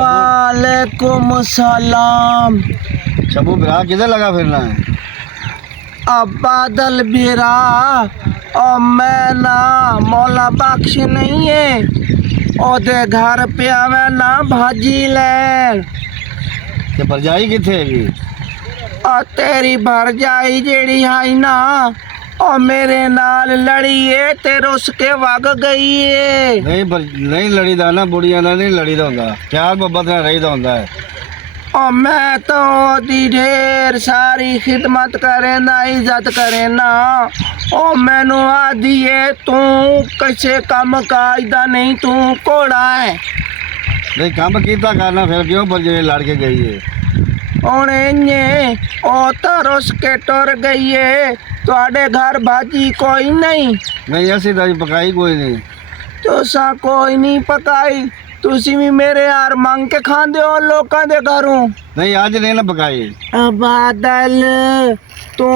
वालेकुम सलाम। शबू बिरा किधर लगा फिरना है? अब बादल बिरा और मैं ना मौला बख्श नहीं है ओदे घर पे आवे ना भाजी लैन ते भरजाई किथे हैगी? और तेरी भरजाई जेड़ी है ना और मेरे नाल लड़ी है ते रुस के वग गई है। नहीं लड़ीदा ना, बुढ़िया ना नहीं लड़ीदा होंदा, प्यार मोहब्बत नाल रहीदा होंदा है। और मैं तो ओदी ढेर सारी खिदमत करे ना, इज्जत करे ना। ओ मैनू आदी है तू किसे कम कायदा नहीं, तू कोड़ा है। नहीं काम कीता करना फिर क्यों भरजाई लड़ के गई है? ओ तो रुस के टुर गई है। तुहाडे घर भाजी कोई नहीं? नहीं ऐसी तो पकाई कोई नहीं। तुसा कोई नहीं पकाई? तुसी भी मेरे यार मंग के खांदे हो लोकां दे घरों? नहीं आज नहीं ना पकाई। बादल तू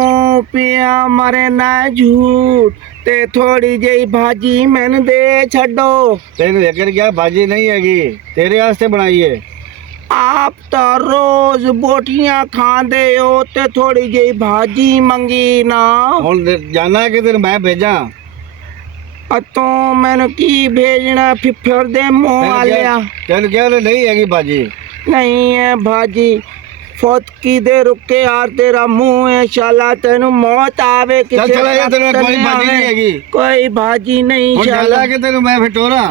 पिया मरे ना झूठ ते थोड़ी जही भाजी मैंने दे छड्डो। तेरे लेकर क्या भाजी नहीं हैगी, तेरे वास्ते बनाई है। आप तो रोज बोटियां खांदे हो ते थोड़ी जही भाजी मंगी ना। हुण जाना है कि तेरे मैं भेजा? तो मैंने की भेजना फिफर दे मुंह वालिया। तेन क्या नहीं हैगी भाजी? नहीं है भाजी। फौत की दे रुके यार तेरा मुंह है शाला तेनु मौत आवे चल चला जा, तेरे कोई भाजी नहीं हैगी। कोई भाजी नहीं शाला के तेरे मैं फिटोरा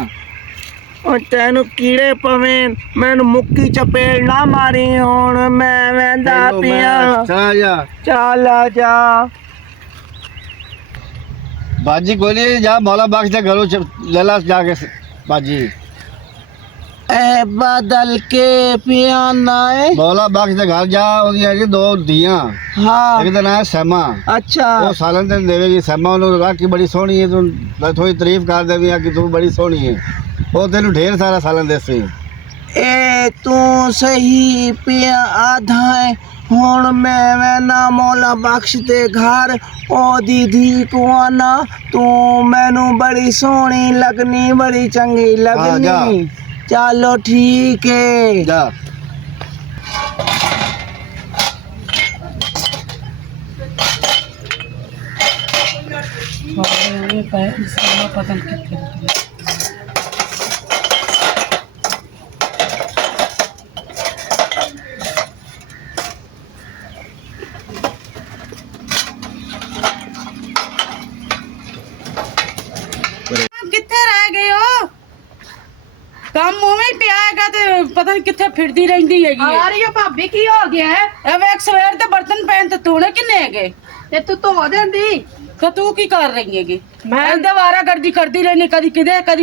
और तेनु कीड़े पवे मैनू मुक्की चपेड़ ना मारी हुण मैं वेंदा पिया। चला जा चला जा भाजी कोई नहीं, जा मौला बख्श दे घरों लेला जाके भाजी। ए बदल के पियाना है। मौला बख्श दे घर जा, ओदी हैगी दो दियां। हाँ एक दा नाम है सैमा। अच्छा वो सालन तेन देवेगी। सैमा उन्होंने कहा कि बड़ी सोहनी है, तू थोड़ी तारीफ कर देवी कि तू बड़ी सोहनी है। वो तेन ढेर सारा सालन देसी। ए तू सही पिया आधा है हुण मैं ना मौला बख्श दे घर ओ दीदी को आना। तू मैनू बड़ी सोहनी लगनी, बड़ी चंगी लगनी। चलो ठीक है जा। पता नहीं कितने रह गए हो? काम मुंह में पिया हैगा ते पता नहीं कितने फिरदी रहंदी हैगी। आ रही हो भाभी की हो गया है? ए वेख सवेर ते बर्तन पैन ते तूने किन्ने हैगे ते तू धो देंदी। तो तू की कर रही हैगी? मैं ते वारागर्दी करदी रहनी, कदी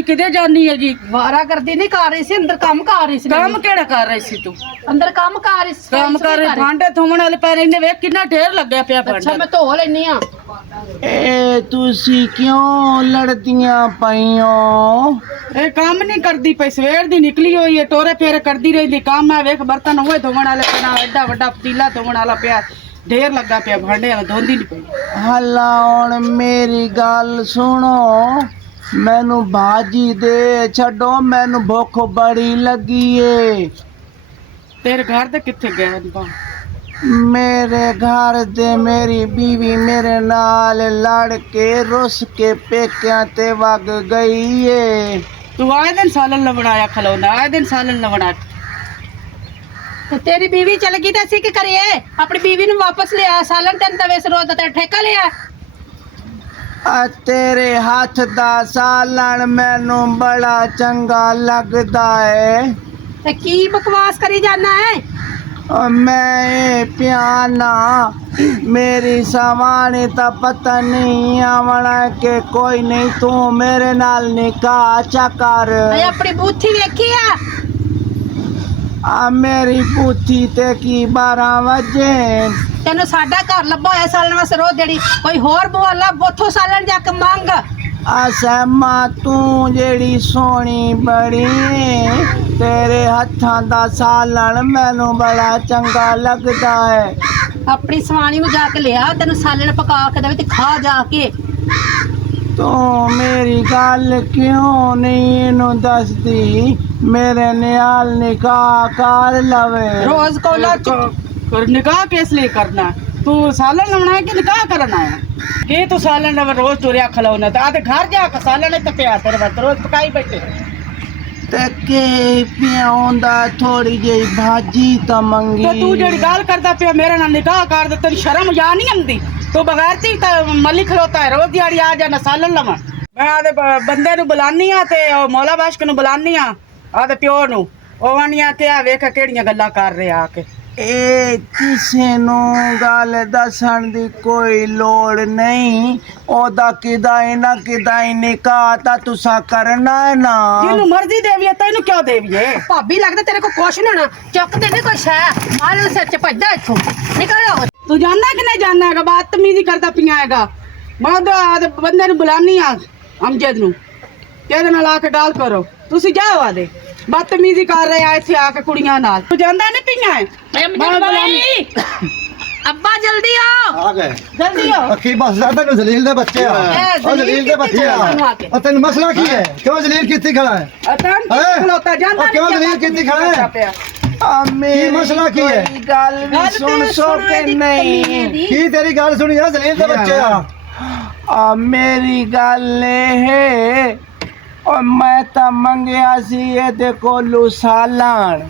किदे जानी हैगी। वारा करदी नहीं कर रही सी, अंदर काम कर रही सी। काम केड़ा कर रही सी तू? अंदर काम कर रही सी। काम कर रही भांडे धोवन वाले पै रहंदे, वेख कितना ढेर लगया पिया अच्छा भांडा। मैं धो लेनी हां। ए तुसी क्यों लड़दियां पईयो? ए काम नहीं करदी पई, सवेर दी निकली हुई है, टोरे फेरे करदी रहंदी। काम मैं वेख बर्तन होए धोवन वाले पिया, एडा वड्डा पतीला धोवन वाला पिया, ढेर लगा पिया भांडे में, धोंदी नहीं पई। हला हुण मेरी गल सुनो, मैनू भाजी दे छड्डो, मैनू भुख बड़ी लगी है। तेरे घर दे किथे गए? मेरे घर दे मेरी बीवी मेरे नाल लड़ के रुस के पेकियां ते वग गई है। तू आए दिन सालन न बनाया खलौना, आए दिन सालन न बना। ते तेरी बीवी चल गई ते ਅਸੀਂ ਕੀ ਕਰੀਏ? ਆਪਣੀ बीवी ਨੂੰ ਵਾਪਸ ਲਿਆ। ਸਾਲਨ ਤੈਨੂੰ ਤਾਂ ਵੇਸ ਰੋਜ਼ ਦਾ ਤੇ ਠੇਕਾ ਲਿਆ। तेरे हाथ दा सालन मैनू बड़ा चंगा लगदा है। ਤੇ ਕੀ ਬਕਵਾਸ ਕਰੀ ਜਾਣਾ ਹੈ? मैं प्याना मेरी सवानी ता पता नहीं आवना के कोई नहीं, तू मेरे नाल निकाह चा कर। ਮੈਂ ਆਪਣੀ ਬੂਥੀ ਵੇਖੀ ਆ। मेरी बूथी ते की 12 वजे। ਤੈਨੂੰ ਸਾਡਾ ਘਰ ਲੱਭਾ ਹੋਇਆ ਸਾਲਣ ਵਾਸਤੇ ਰੋਜ਼ ਜਿਹੜੀ ਕੋਈ ਹੋਰ ਬੋਲਾ ਬੋਥੋਂ ਸਾਲਣ ਜਾ ਕੇ ਮੰਗ। सैमा तू जेड़ी सोनी बड़ी तेरे हत्थां दा सालन मैनू बड़ा चंगा लगदा है। ਆਪਣੀ ਸਵਾਣੀ ਨੂੰ ਜਾ ਕੇ ਲਿਆ, ਤੈਨੂੰ ਸਾਲਣ ਪਕਾ ਕੇ ਦੇਵੇ ਤੇ ਖਾ ਜਾ ਕੇ। तू मेरी गल क्यों नहीं इनू दसदी? मेरे नियाल निकाह कर लवे। रोज को निकाह किस लिए करना है? तू सालन लवना है कि निकाह करना है? कि तू सालन लव रोज तुरिया खलौना तो आते घर जा सालन तो पिया तेरे बस रोज पकाई बैठे ते के पियाउंदा थोड़ी जी भाजी त मंगी। तो तू जेड़ी गाल करदा पिया मेरे नाल निकाह कर दे तेरी शर्म या नहीं आंदी? तू बगैर ती मली खलोता है रोज दिहाड़ी आ जा सालन लवा। मैं आदे बंदे नु बुलानी आ ते मौला बाशक नु बुलानी आ आदे प्यो नु ओवनिया के आ वेख केड़ियां गल्लां कर रहे आके। ए किसे नु गल दसन दी कोई लोड़ नहीं। ओदा किदाई ना किदाई निकाह ता तुसा करना है ना। जिन्नू मर्जी देवी तैनू क्यों देवी है? भाभी लगदा तेरे को कुछ नहीं होना, चुक दे दे कोई शह मारे सिर च भजदा इथों निकल। तू जानना कि नहीं जानना है? बदतमीजी करता पिया है। मैं तो आदे बंदे नु बुलानी आ अमजद नु कहदे नाल आके गाल करो। तुसी जाओ आदे बदतमीजी कर रहे आ इत्थे आके कुड़ियां नाल। तू जानदा नहीं पिया है? मैं बुलानी अब्बा जल्दी आओ। आ गए जल्दी आओ। अखी बस ज्यादा नु जलील दे बच्चे आ ओ जलील दे बच्चे आ और तेन मसला की है? क्यों जलील कीती खड़ा है? अतन खलोता जानदा और क्यों जलील कीती खड़ा है? मेरी मसला की है? गल भी सुन सो के नहीं। की तेरी गल सुनी जा जलील दे बच्चे आ मेरी गल है और मैं तो मंगया सी एदे कोलू सालन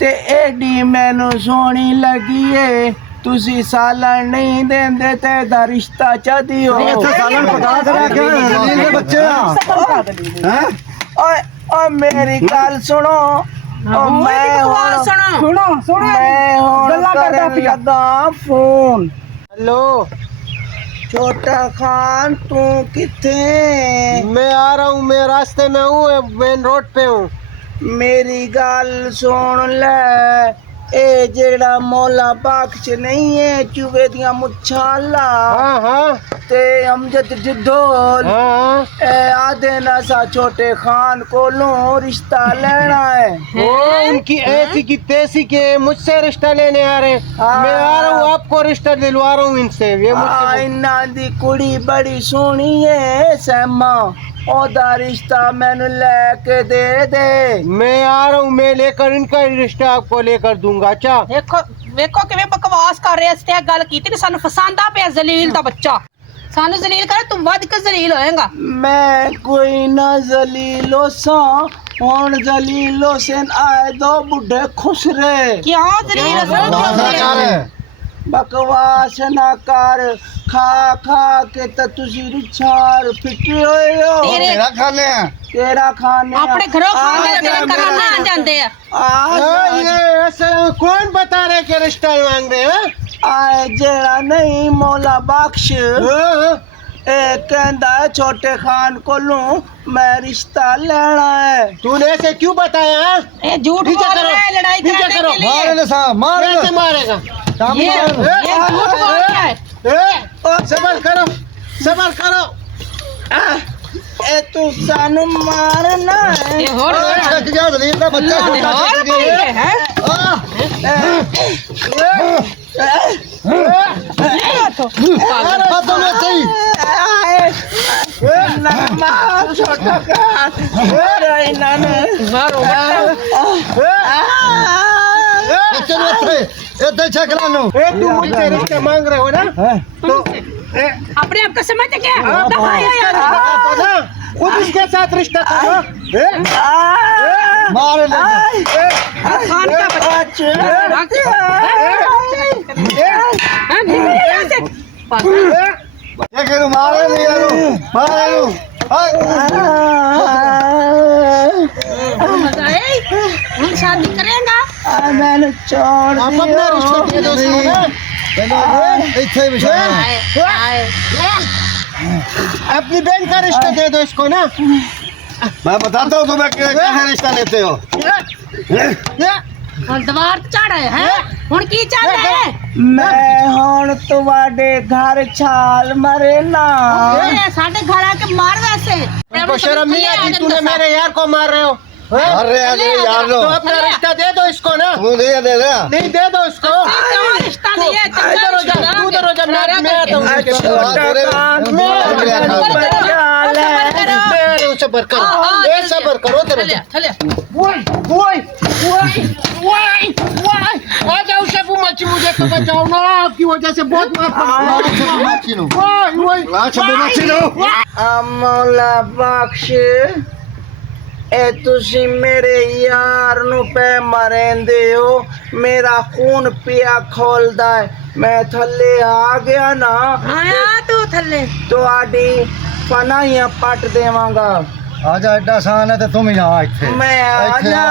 ते एडी मैनू सोहनी लगी है। तुसी सालन नहीं देंदे ते दा रिश्ता चदी हो। सालन पका के रखे जलील दे बच्चे आ हैं? और मेरी गल सुनो। और मैं सुनो मैं गल्ला करदा करन पिया। लगा फोन। हेलो छोटा खान तू किथे? मैं आ रहा हूँ, मैं रास्ते में हूँ, मेन रोड पे हूँ। मेरी गल सुन ले। ए जेड़ा मौला बख्श नहीं है चूहे दियां मुच्छाला हाँ हाँ ते अमजद जिद्दोल हाँ ए आदे ना सा छोटे खान कोलों रिश्ता लेना है। वो उनकी ऐसी की तैसी के मुझसे रिश्ता लेने आ रहे हैं। मैं आ रहा हूँ, आपको रिश्ता दिलवा रहा हूँ इनसे। ये मुझसे इन्ना दी कुड़ी बड़ी सोहनी है सहमा ओदा रिश्ता मैनू लेके दे दे। मैं आ रहा हूँ, मैं लेकर इनका रिश्ता आपको लेकर दूंगा। अच्छा देखो वेखो किवें बकवास कर रहे इस ते गल कीती ते सानू फसांदा पिया जलील दा बच्चा। सानू जलील करे तू वध के जलील होएगा। मैं कोई ना जलीलो सा हुन जलीलो से आए दो बुढ़े खुश रहे। क्यों जलील असल बकवास ना कर। खा खा के तो तुसी रुछार फिटे होए हो। तेरा खाने हैं तेरा खाने अपने घरों खाने तेरे कराना आ जांदे आ। ये ऐसे कौन बता रहे कि रिश्ता मांग रहे हैं? आए जेड़ा नहीं मौला बख्श ए कहंदा है छोटे खान को लूं मैं रिश्ता लेना है। तूने ऐसे क्यों बताया? ए झूठ बोल रहा है लड़ाई करने के लिए। मार ले साहब मार कैसे मारेगा? ये झूठ बोल रहा है। सबर करो, सबर करो। ए तू सानू मारना है। ये होड़ छक गया जलील दा बच्चा छोटा छक गया है। हाथों में सही ना मार छोटा खान रे ना मारो चलो इधर छक लानो तू मुझसे रिश्ता मांग रहे हो ना? तो अपने आप को समझते क्या? दबाया यार। तो ना खुद इसके साथ रिश्ता करो। मार ले खान का बच्चा ये करो मार ले यारो मार लो मजा है। हम शादी करेंगे। मैंने छोड़ आप अपना रिश्ता दे दो उसको ना। इथे बिछा अपनी बहन का रिश्ता दे दो इसको ना। मैं बताता हूँ तुम्हें कैसे रिश्ता लेते हो। और दीवार चढ़ा है हुन की चाहते है? मैं हुन तुवाडे घर छाल मरे ना। साडे घर आके मार वैसे तुमको शर्म नहीं आती? तूने मेरे यार को मार रहे हो। अरे यार लो तो अपना रिश्ता दे दो इसको ना। तू दे दे दे नहीं दे दो इसको। रिश्ता नहीं है इधर हो जा, तू उधर हो जा, मैं आता हूँ। छोटा खान मैं सबर हाँ, करो हाँ, ए चल सबर करो तेरे थले ओए ओए ओए ओए आ जाओ शेफू मच्छी मुझे तो बचाओ ना आपकी वजह से बहुत मार ओए ਮੌਲਾ ਬਖਸ਼ ਇਹ ਤੁਸੀਂ ਮੇਰੇ ਯਾਰ ਨੂੰ ਪੈ ਮਰੇਂਦੇ ਹੋ ਮੇਰਾ ਖੂਨ ਪਿਆ ਖੋਲਦਾ ਹੈ ਮੈਂ ਥੱਲੇ ਆ ਗਿਆ ਨਾ आया तू थले ਤੁਹਾਡੀ ਪਨਾਹੀਆਂ ਪੱਟ ਦੇਵਾਂਗਾ ਆਜਾ ਐਡਾ ਆਸਾਨ ਹੈ ਤੇ ਤੂੰ ਵੀ ਆ ਇੱਥੇ ਮੈਂ ਆ ਜਾ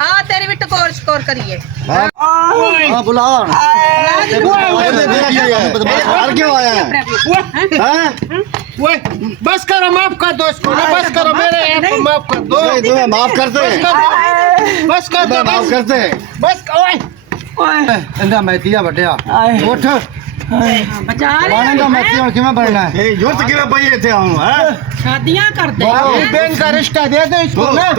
हाँ तेरी भी टकोर स्कोर करिए ਹਾਂ ਬੁਲਾ हार क्यों आया है हैं? ओए बस करो माफ कर दो इसको ना बस करो मेरे ऐप को माफ कर दो तुम्हें माफ करते हैं बस कर दो माफ करते हैं बस ओए इंदा मैतिया बटिया उठ बचा पानी का मैती और किमें बनना है ये युद्ध किमें पई थे हम हैं शादियां कर दे बहन का रिश्ता दे दो इसको ना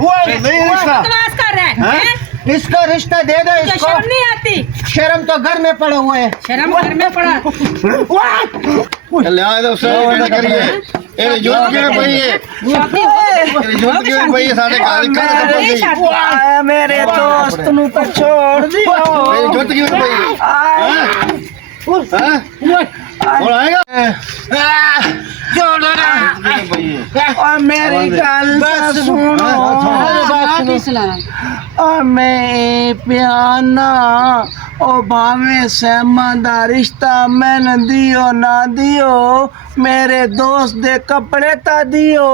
ओए नहीं रिश्ता बकवास कर रहा है हैं? इसको रिश्ता दे दो क्या इसको शर्म नहीं आती शर्म तो घर में पड़े हुए हैं शर्म घर में पड़ा ले आए तो उससे ना करिए ये युद्ध किमें पई है शादी हो ये युद्ध किमें पई है सारे घर का पड़ गई ਮੇਰੇ ਦੋਸਤ ਨੂੰ ਤਾਂ ਛੋੜ ਦਿਓ ये युद्ध किमें पई है हैं और आएगा और मेरी गल सुनो और मैं प्याना ओ भावे सहमा दा रिश्ता मैन दियो ना दियो मेरे दोस्त दे कपड़े ता दियो